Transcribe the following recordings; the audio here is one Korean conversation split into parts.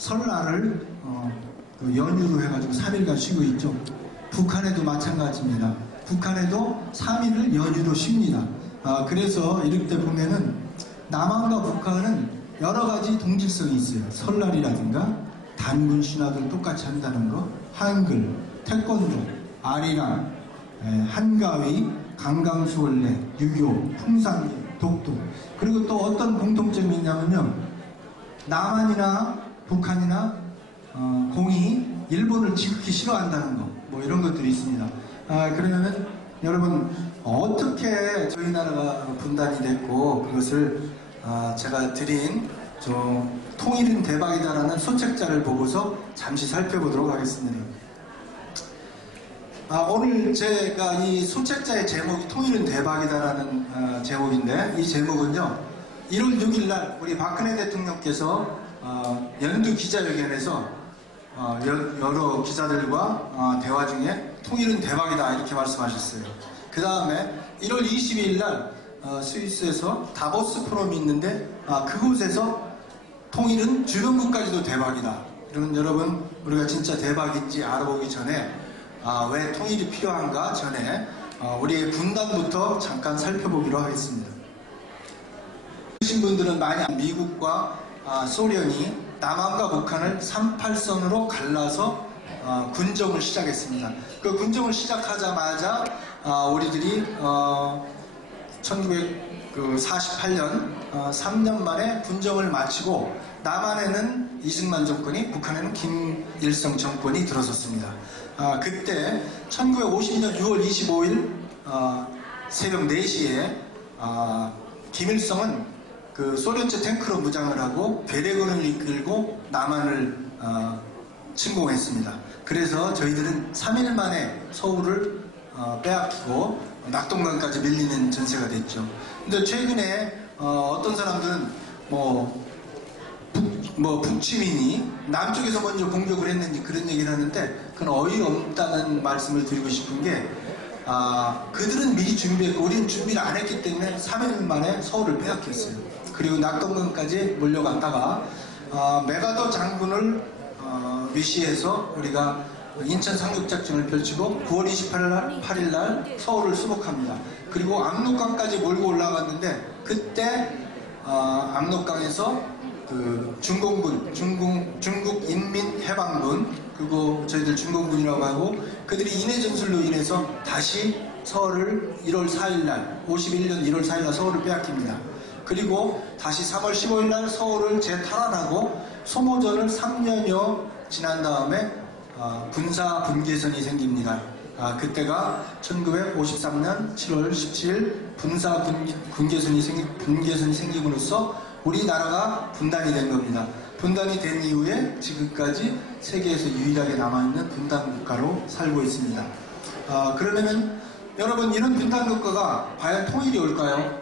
설날을 그 연휴로 해가지고 3일간 쉬고 있죠. 북한에도 마찬가지입니다. 북한에도 3일을 연휴로 쉽니다. 그래서 이럴 때 보면은 남한과 북한은 여러 가지 동질성이 있어요. 설날이라든가 단군 신화들 똑같이 한다는 거, 한글, 태권도, 아리랑, 한가위, 강강수월래, 유교, 풍산기, 독도. 그리고 또 어떤 공통점이 있냐면요, 남한이나 북한이나 공이 일본을 지극히 싫어한다는 거, 뭐 이런 것들이 있습니다. 그러면은 여러분, 어떻게 저희 나라가 분단이 됐고 그것을 제가 드린 통일은 대박이다라는 소책자를 보고서 잠시 살펴보도록 하겠습니다. 오늘 제가 이 소책자의 제목이 통일은 대박이다라는 제목인데, 이 제목은요, 1월 6일날 우리 박근혜 대통령께서 연두 기자회견에서 여러 기자들과 대화 중에 통일은 대박이다 이렇게 말씀하셨어요. 그 다음에 1월 22일날 스위스에서 다보스 포럼이 있는데 그곳에서 통일은 주변국까지도 대박이다. 그러면 여러분, 우리가 진짜 대박인지 알아보기 전에 왜 통일이 필요한가 전에 우리의 분단부터 잠깐 살펴보기로 하겠습니다. 보신 분들은 많이 미국과 소련이 남한과 북한을 38선으로 갈라서 군정을 시작했습니다. 그 군정을 시작하자마자 우리들이 1948년 3년 만에 군정을 마치고 남한에는 이승만 정권이, 북한에는 김일성 정권이 들어섰습니다. 그때 1952년 6월 25일 새벽 4시에 김일성은 그 소련제 탱크로 무장을 하고 괴뢰군을 이끌고 남한을 침공했습니다. 그래서 저희들은 3일 만에 서울을 빼앗기고 낙동강까지 밀리는 전세가 됐죠. 근데 최근에 어떤 사람들은 북치민이 남쪽에서 먼저 공격을 했는지 그런 얘기를 하는데, 그건 어이없다는 말씀을 드리고 싶은 게, 그들은 미리 준비했고 우리는 준비를 안 했기 때문에 3일 만에 서울을 빼앗겼어요. 그리고 낙동강까지 몰려갔다가 메가더 장군을 위시해서 우리가 인천 상륙작전을 펼치고 9월 28일 날 서울을 수복합니다. 그리고 압록강까지 몰고 올라갔는데, 그때 압록강에서 그 중공군, 중국 인민해방군, 그리고 저희들 중공군이라고 하고, 그들이 인해 전술로 인해서 다시 서울을 1월 4일 날, 51년 1월 4일 날 서울을 빼앗깁니다. 그리고 다시 3월 15일 날 서울을 재탈환하고 소모전을 3년여 지난 다음에 군사 분계선이 생깁니다. 그때가 1953년 7월 17일 군사 분계선이 생김으로써 우리나라가 분단이 된 겁니다. 분단이 된 이후에 지금까지 세계에서 유일하게 남아있는 분단 국가로 살고 있습니다. 그러면은 여러분, 이런 분단 국가가 과연 통일이 올까요?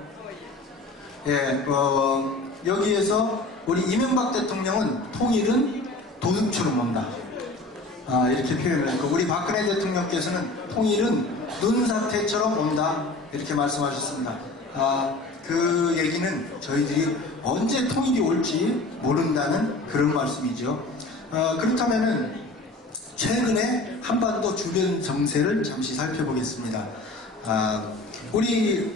예, 여기에서 우리 이명박 대통령은 통일은 도둑처럼 온다, 이렇게 표현을 했고, 우리 박근혜 대통령께서는 통일은 눈사태처럼 온다 이렇게 말씀하셨습니다. 그 얘기는 저희들이 언제 통일이 올지 모른다는 그런 말씀이죠. 그렇다면은 최근에 한반도 주변 정세를 잠시 살펴보겠습니다. 우리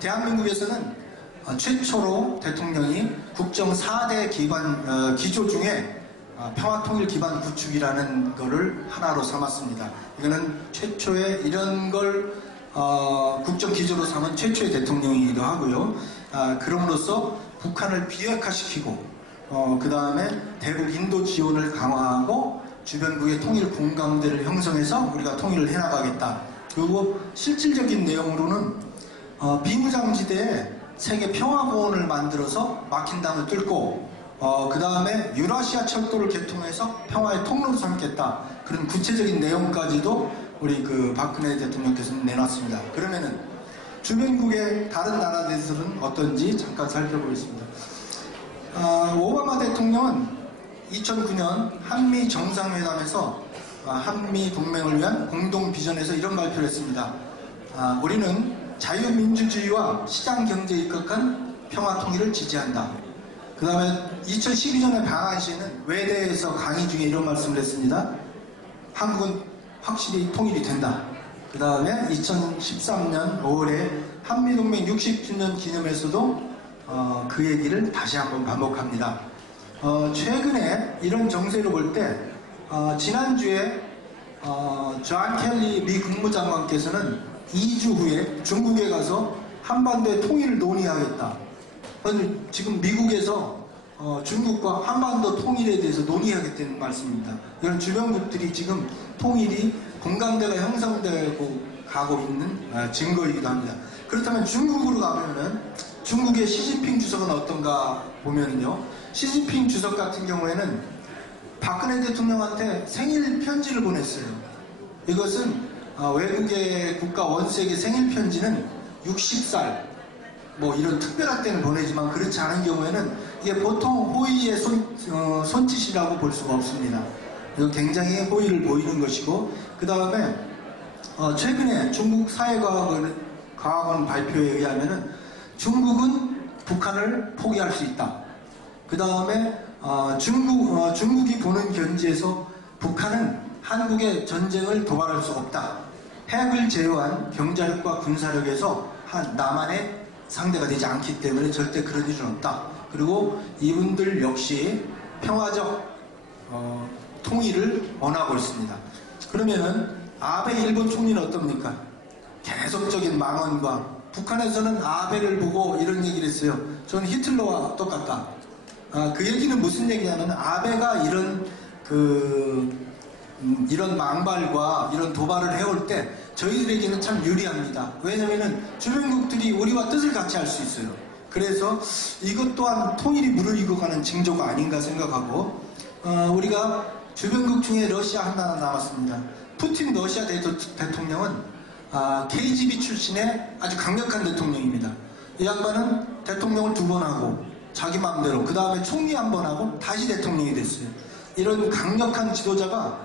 대한민국에서는 최초로 대통령이 국정 4대 기조 중에 평화통일 기반 구축이라는 거를 하나로 삼았습니다. 이거는 최초의 이런 걸 국정 기조로 삼은 최초의 대통령이기도 하고요. 그럼으로써 북한을 비핵화시키고 그 다음에 대북 인도 지원을 강화하고 주변국의 통일 공감대를 형성해서 우리가 통일을 해나가겠다. 그리고 실질적인 내용으로는 비무장지대에 세계 평화공원을 만들어서 막힌 담을 뚫고 그 다음에 유라시아 철도를 개통해서 평화의 통로로 삼겠다. 그런 구체적인 내용까지도 우리 박근혜 대통령께서는 내놨습니다. 그러면은 주변국의 다른 나라들은 어떤지 잠깐 살펴보겠습니다. 오바마 대통령은 2009년 한미 정상회담에서 한미 동맹을 위한 공동 비전에서 이런 발표를 했습니다. 우리는 자유민주주의와 시장경제에 입각한 평화통일을 지지한다. 그 그 다음에 2012년에 방한시는 외대에서 강의 중에 이런 말씀을 했습니다. 한국은 확실히 통일이 된다. 그 다음에 2013년 5월에 한미동맹 60주년 기념에서도 그 얘기를 다시 한번 반복합니다. 최근에 이런 정세로 볼 때 지난주에 존 켈리 미 국무장관께서는 2주 후에 중국에 가서 한반도의 통일을 논의하겠다. 지금 미국에서 중국과 한반도 통일에 대해서 논의하겠다는 말씀입니다. 이런 주변국들이 지금 통일이 공감대가 형성되고 가고 있는 증거이기도 합니다. 그렇다면 중국으로 가면은 중국의 시진핑 주석은 어떤가 보면요. 시진핑 주석 같은 경우에는 박근혜 대통령한테 생일 편지를 보냈어요. 이것은 외국의 국가 원수에게 생일 편지는 60살 뭐 이런 특별한 때는 보내지만 그렇지 않은 경우에는 이게 보통 호의의 손짓이라고 볼 수가 없습니다. 이거 굉장히 호의를 보이는 것이고, 그 다음에 최근에 중국 사회과학원 발표에 의하면은 중국은 북한을 포기할 수 있다. 그 다음에 중국이 보는 견지에서 북한은 한국의 전쟁을 도발할 수 없다. 핵을 제외한 경제력과 군사력에서 남한의 상대가 되지 않기 때문에 절대 그런 일은 없다. 그리고 이분들 역시 평화적 통일을 원하고 있습니다. 그러면은 아베 일본 총리는 어떻습니까? 계속적인 망언과 북한에서는 아베를 보고 이런 얘기를 했어요. 저는 히틀러와 똑같다. 그 얘기는 무슨 얘기냐면 아베가 이런 망발과 이런 도발을 해올 때 저희들에게는 참 유리합니다. 왜냐면은 주변국들이 우리와 뜻을 같이 할 수 있어요. 그래서 이것 또한 통일이 무르익어가는 징조가 아닌가 생각하고, 우리가 주변국 중에 러시아 하나 남았습니다. 푸틴 러시아 대통령은 KGB 출신의 아주 강력한 대통령입니다. 이 양반은 대통령을 2번 하고 자기 마음대로 그 다음에 총리 1번 하고 다시 대통령이 됐어요. 이런 강력한 지도자가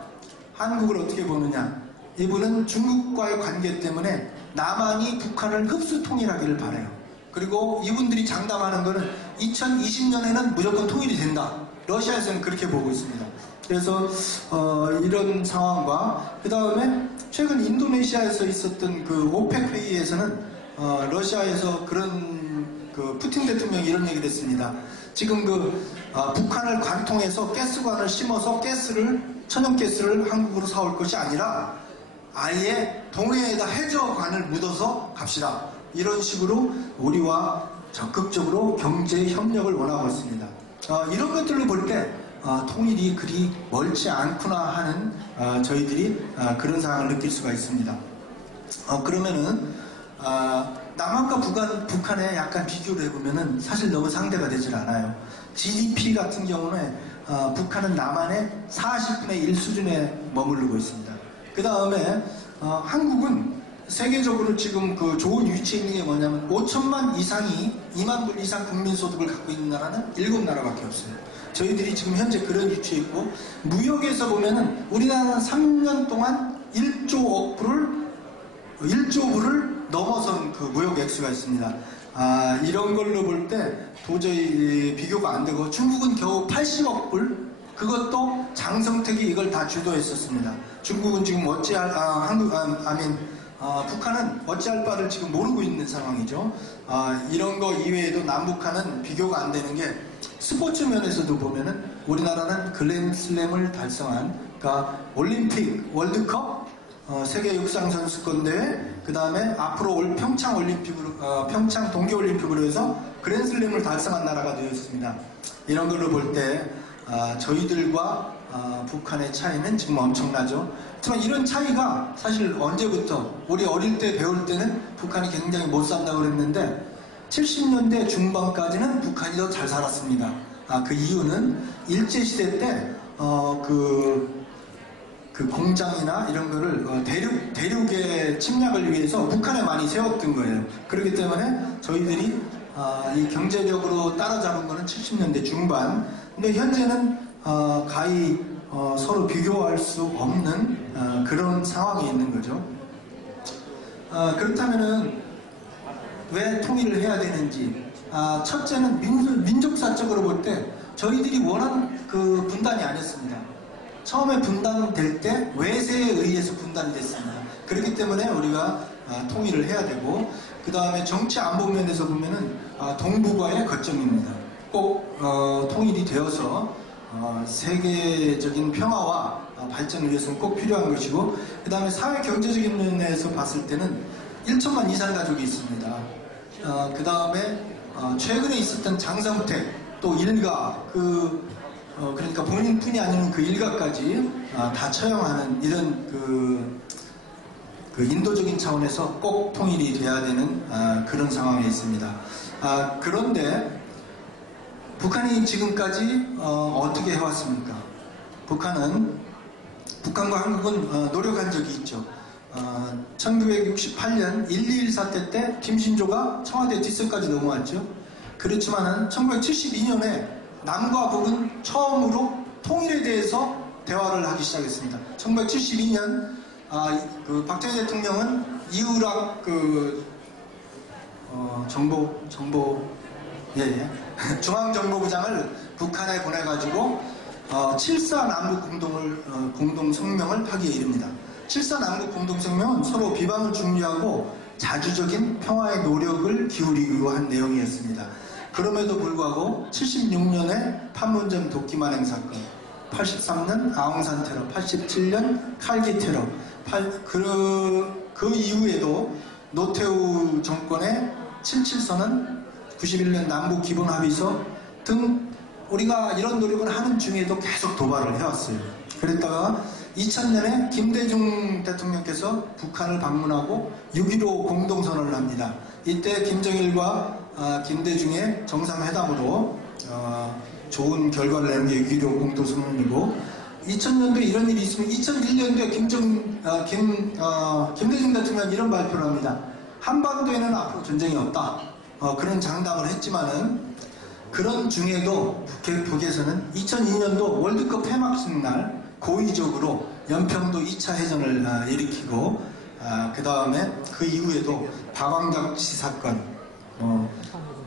한국을 어떻게 보느냐. 이분은 중국과의 관계 때문에 남한이 북한을 흡수 통일하기를 바라요. 그리고 이분들이 장담하는 거는 2020년에는 무조건 통일이 된다. 러시아에서는 그렇게 보고 있습니다. 그래서 이런 상황과 그 다음에 최근 인도네시아에서 있었던 그 오펙 회의에서는 러시아에서 그런 푸틴 대통령이 이런 얘기를 했습니다. 지금 북한을 관통해서 가스관을 심어서 천연가스를 한국으로 사올 것이 아니라 아예 동해에다 해저관을 묻어서 갑시다. 이런 식으로 우리와 적극적으로 경제 협력을 원하고 있습니다. 이런 것들을 볼 때 통일이 그리 멀지 않구나 하는 저희들이 그런 상황을 느낄 수가 있습니다. 그러면은 남한과 북한에 약간 비교를 해보면은 사실 너무 상대가 되질 않아요. GDP 같은 경우는 북한은 남한의 40분의 1 수준에 머무르고 있습니다. 그 다음에 한국은 세계적으로 지금 좋은 위치에 있는 게 뭐냐면 5천만 이상이 2만 불 이상 국민소득을 갖고 있는 나라는 7나라밖에 없어요. 저희들이 지금 현재 그런 위치에 있고, 무역에서 보면은 우리나라는 3년 동안 1조 불을 넘어선 무역 액수가 있습니다. 이런 걸로 볼 때 도저히 비교가 안 되고, 중국은 겨우 80억 불, 그것도 장성택이 이걸 다 주도했었습니다. 중국은 지금 북한은 어찌할 바를 지금 모르고 있는 상황이죠. 이런 거 이외에도 남북한은 비교가 안 되는 게, 스포츠 면에서도 보면은 우리나라는 글랜슬램을 달성한, 그러니까 올림픽, 월드컵, 세계 육상 선수권 대회, 그 다음에 앞으로 평창 동계올림픽으로 해서 그랜슬램을 달성한 나라가 되었습니다. 이런 걸로 볼 때 저희들과 북한의 차이는 지금 엄청나죠. 하지만 이런 차이가 사실 언제부터, 우리 어릴 때 배울 때는 북한이 굉장히 못 산다고 그랬는데 70년대 중반까지는 북한이 더 잘 살았습니다. 그 이유는 일제시대 때 공장이나 이런 거를 대륙의 침략을 위해서 북한에 많이 세웠던 거예요. 그렇기 때문에 저희들이 이 경제력으로 따라잡은 거는 70년대 중반. 근데 현재는 가히 서로 비교할 수 없는 그런 상황이 있는 거죠. 그렇다면은 왜 통일을 해야 되는지, 첫째는 민족사적으로 볼 때 저희들이 원하는 그 분단이 아니었습니다. 처음에 분단될 때 외세에 의해서 분단이 됐습니다. 그렇기 때문에 우리가 통일을 해야 되고, 그 다음에 정치 안보 면에서 보면은 동북아의 거점입니다. 꼭 통일이 되어서 세계적인 평화와 발전을 위해서는 꼭 필요한 것이고, 그 다음에 사회 경제적인 면에서 봤을 때는 1천만 이상 가족이 있습니다. 그 다음에 최근에 있었던 장성택, 또 일가, 그러니까 본인뿐이 아니면 그 일가까지 다 처형하는 이런 그 인도적인 차원에서 꼭 통일이 돼야 되는 그런 상황에 있습니다. 그런데 북한이 지금까지 어떻게 해왔습니까? 북한과 한국은 노력한 적이 있죠. 1968년 1.2.1 사태 때 김신조가 청와대 뒷선까지 넘어왔죠. 그렇지만은 1972년에 남과 북은 처음으로 통일에 대해서 대화를 하기 시작했습니다. 1972년 그 박정희 대통령은 이우락 중앙정보부장을 북한에 보내가지고 7.4 남북 공동 성명을 하기에 이릅니다. 7.4 남북 공동 성명은 서로 비방을 중지하고 자주적인 평화의 노력을 기울이기로 한 내용이었습니다. 그럼에도 불구하고 76년에 판문점 도끼만행 사건, 83년 아웅산 테러, 87년 칼기 테러, 그 이후에도 노태우 정권의 7.7선언, 91년 남북 기본 합의서 등 우리가 이런 노력을 하는 중에도 계속 도발을 해왔어요. 그랬다가 2000년에 김대중 대통령께서 북한을 방문하고 6.15 공동선언을 합니다. 이때 김정일과 김대중의 정상회담으로 좋은 결과를 내는 게 6.15 공동선언이고, 2000년도에 이런 일이 있으면 2001년도에 김대중 대통령이 이런 발표를 합니다. 한반도에는 앞으로 전쟁이 없다. 그런 장담을 했지만은, 그런 중에도 북에서는 2002년도 월드컵 폐막식 날 고의적으로 연평도 2차 해전을 일으키고, 그 다음에 그 이후에도 박광덕씨 사건,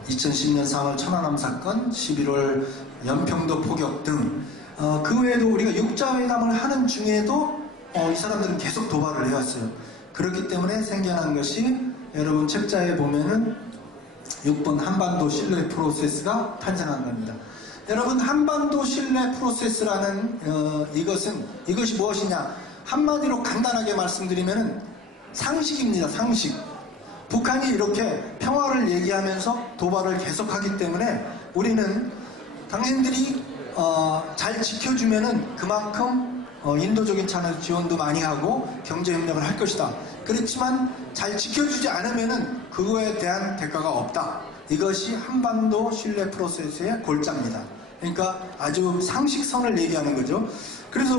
2010년 3월 천안함 사건, 11월 연평도 포격 등, 그 외에도 우리가 육자회담을 하는 중에도 이 사람들은 계속 도발을 해왔어요. 그렇기 때문에 생겨난 것이, 여러분 책자에 보면은 6번 한반도 신뢰 프로세스가 탄생한 겁니다. 여러분, 한반도 신뢰 프로세스라는 이것이 무엇이냐? 한마디로 간단하게 말씀드리면은 상식입니다. 상식. 북한이 이렇게 평화를 얘기하면서 도발을 계속하기 때문에 우리는 당신들이 잘 지켜주면은 그만큼 인도적인 지원도 많이 하고 경제협력을 할 것이다. 그렇지만 잘 지켜주지 않으면은 그거에 대한 대가가 없다. 이것이 한반도 신뢰 프로세스의 골자입니다. 그러니까 아주 상식선을 얘기하는 거죠. 그래서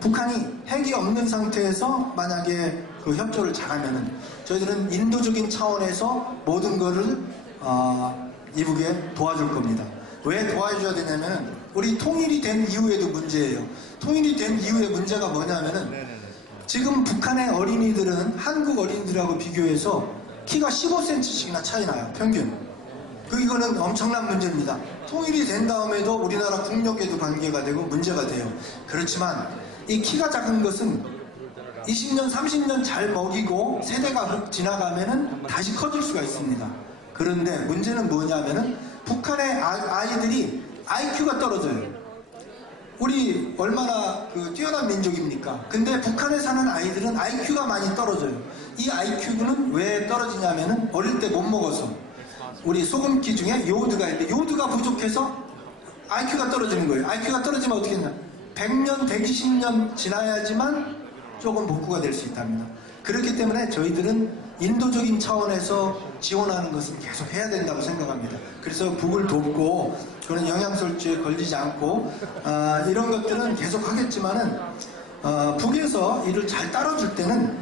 북한이 핵이 없는 상태에서 만약에 그 협조를 잘하면은 저희들은 인도적인 차원에서 모든 것을 이북에 도와줄 겁니다. 왜 도와줘야 되냐면은 우리 통일이 된 이후에도 문제예요. 통일이 된 이후의 문제가 뭐냐면은 지금 북한의 어린이들은 한국 어린이들하고 비교해서 키가 15cm씩이나 차이 나요. 평균. 이거는 엄청난 문제입니다. 통일이 된 다음에도 우리나라 국력에도 관계가 되고 문제가 돼요. 그렇지만 이 키가 작은 것은 20년, 30년 잘 먹이고 세대가 지나가면은 다시 커질 수가 있습니다. 그런데 문제는 뭐냐면은 북한의 아이들이 IQ가 떨어져요. 우리 얼마나 뛰어난 민족입니까? 근데 북한에 사는 아이들은 IQ가 많이 떨어져요. 이 IQ는 왜 떨어지냐면은 어릴 때 못 먹어서. 우리 소금기 중에 요오드가 있는데 요오드가 부족해서 IQ가 떨어지는 거예요. IQ가 떨어지면 어떻게 했냐? 100년, 120년 지나야지만 조금 복구가 될 수 있답니다. 그렇기 때문에 저희들은 인도적인 차원에서 지원하는 것은 계속 해야 된다고 생각합니다. 그래서 북을 돕고 그런 영양sor주에 걸리지 않고 이런 것들은 계속 하겠지만은 북에서 이를 잘 따라줄 때는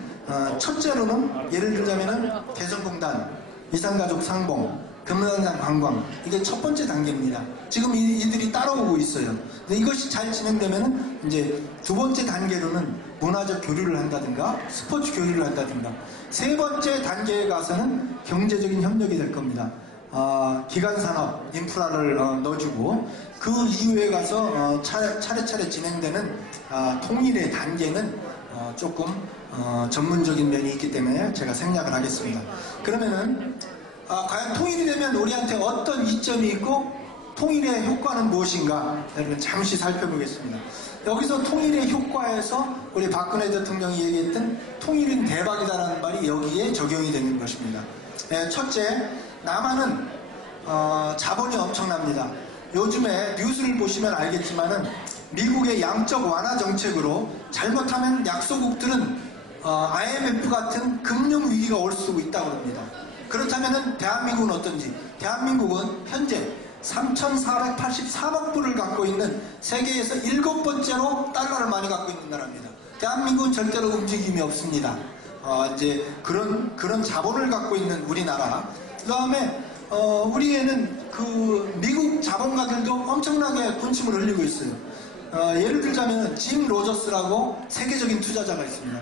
첫째로는 예를 들자면은 개성공단, 이산가족 상봉, 금강산 관광, 이게 첫 번째 단계입니다. 지금 이들이 따라오고 있어요. 근데 이것이 잘 진행되면은 이제 두 번째 단계로는 문화적 교류를 한다든가 스포츠 교류를 한다든가 세 번째 단계에 가서는 경제적인 협력이 될 겁니다. 기간산업 인프라를 넣어주고 그 이후에 가서 차례차례 진행되는 통일의 단계는 조금 전문적인 면이 있기 때문에 제가 생략을 하겠습니다. 그러면은 과연 통일이 되면 우리한테 어떤 이점이 있고 통일의 효과는 무엇인가 여러분 잠시 살펴보겠습니다. 여기서 통일의 효과에서 우리 박근혜 대통령이 얘기했던 통일은 대박이다라는 말이 여기에 적용이 되는 것입니다. 첫째, 남한은 자본이 엄청납니다. 요즘에 뉴스를 보시면 알겠지만은 미국의 양적 완화 정책으로 잘못하면 약소국들은 IMF 같은 금융 위기가 올 수 있다고 합니다. 그렇다면은 대한민국은 어떤지? 대한민국은 현재 3,484억 불을 갖고 있는 세계에서 7번째로 달러를 많이 갖고 있는 나라입니다. 대한민국은 절대로 움직임이 없습니다. 이제 그런 자본을 갖고 있는 우리나라. 그 다음에 우리에는 그 미국 자본가들도 엄청나게 군침을 흘리고 있어요. 예를 들자면 짐 로저스라고 세계적인 투자자가 있습니다.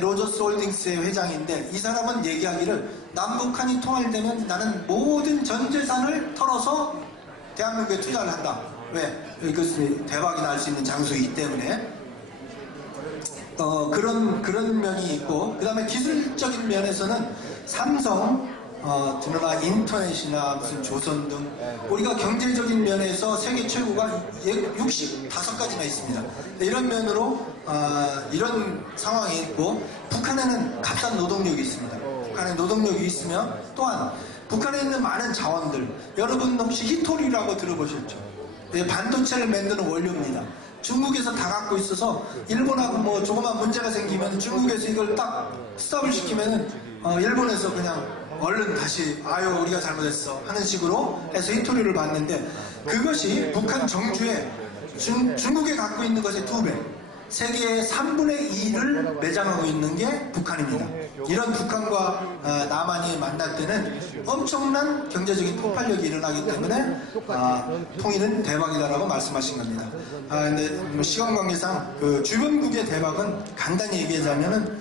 로저스 홀딩스의 회장인데 이 사람은 얘기하기를 남북한이 통일되면 나는 모든 전 재산을 털어서 대한민국에 투자를 한다. 왜? 이것이 대박이 날 수 있는 장소이기 때문에 그런 면이 있고 그 다음에 기술적인 면에서는 삼성 드러나 인터넷이나 무슨 조선 등 우리가 경제적인 면에서 세계 최고가 65가지나 있습니다. 이런 면으로 이런 상황이 있고 북한에는 값싼 노동력이 있습니다. 북한에 노동력이 있으며 또한 북한에 있는 많은 자원들 여러분 혹시 히토리라고 들어보셨죠? 반도체를 만드는 원료입니다. 중국에서 다 갖고 있어서 일본하고 뭐 조그만 문제가 생기면 중국에서 이걸 딱 스탑을 시키면은 일본에서 그냥 얼른 다시 아유 우리가 잘못했어 하는 식으로 해서 히토리를 받는데 그것이 북한 정주에 중국에 갖고 있는 것의 2배 세계의 3분의 2를 매장하고 있는 게 북한입니다. 이런 북한과 남한이 만날 때는 엄청난 경제적인 폭발력이 일어나기 때문에 통일은 대박이다라고 말씀하신 겁니다. 근데 뭐 시간 관계상 그 주변국의 대박은 간단히 얘기하자면은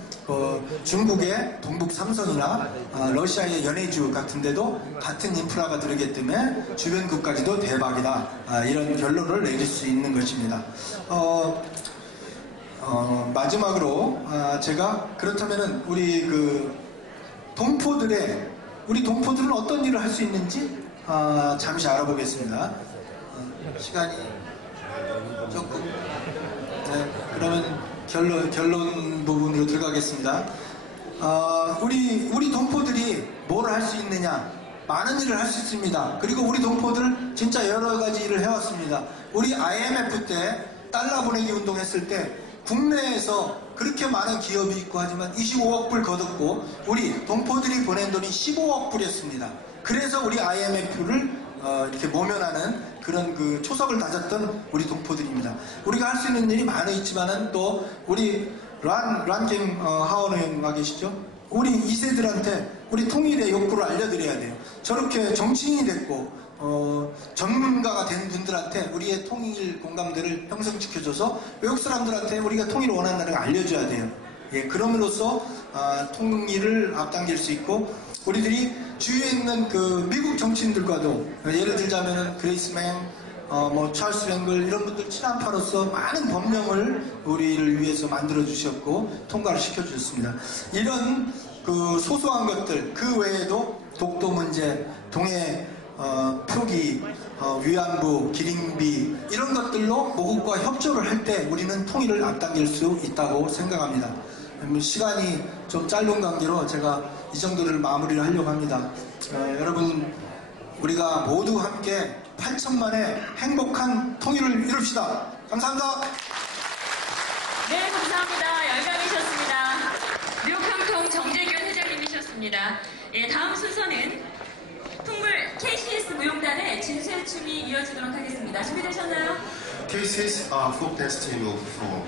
중국의 동북 삼성이나 러시아의 연해주 같은 데도 같은 인프라가 들어오기 때문에 주변국까지도 대박이다 이런 결론을 내릴 수 있는 것입니다. 마지막으로 제가 그렇다면은 우리 동포들은 어떤 일을 할 수 있는지 잠시 알아보겠습니다. 시간이 조금 그러면 결론 부분으로 들어가겠습니다. 우리 동포들이 뭘 할 수 있느냐? 많은 일을 할 수 있습니다. 그리고 우리 동포들 진짜 여러 가지 일을 해왔습니다. 우리 IMF 때 달러 보내기 운동했을 때 국내에서 그렇게 많은 기업이 있고 하지만 25억 불 거뒀고 우리 동포들이 보낸 돈이 15억 불이었습니다. 그래서 우리 IMF를 이렇게 모면하는 그런 그 초석을 다졌던 우리 동포들입니다. 우리가 할 수 있는 일이 많이 있지만은 또 우리 란김 하원의원가 계시죠? 우리 2세들한테 우리 통일의 욕구를 알려드려야 돼요. 저렇게 정치인이 됐고 전문가가 된 분들한테 우리의 통일 공감대를 형성시켜줘서 외국 사람들한테 우리가 통일을 원한다는 걸 알려줘야 돼요. 예, 그럼으로써 통일을 앞당길 수 있고 우리들이 주위에 있는 그 미국 정치인들과도 예를 들자면은 그레이스 맨, 찰스 랭글 이런 분들 친한파로서 많은 법령을 우리를 위해서 만들어 주셨고 통과를 시켜 주셨습니다. 이런 그 소소한 것들 그 외에도 독도 문제, 동해 표기, 위안부, 기린비 이런 것들로 모국과 협조를 할 때 우리는 통일을 앞당길 수 있다고 생각합니다. 시간이 좀 짧은 관계로 제가 이 정도를 마무리를 하려고 합니다. 여러분 우리가 모두 함께 8천만의 행복한 통일을 이룹시다. 감사합니다. 네, 감사합니다. 열강이셨습니다. 뉴욕항통 정재균 회장님이셨습니다. 예, 다음 순서는 통불 KCS 무용단의 진쇠춤이 이어지도록 하겠습니다. 준비되셨나요? KCS folk dance team will perform.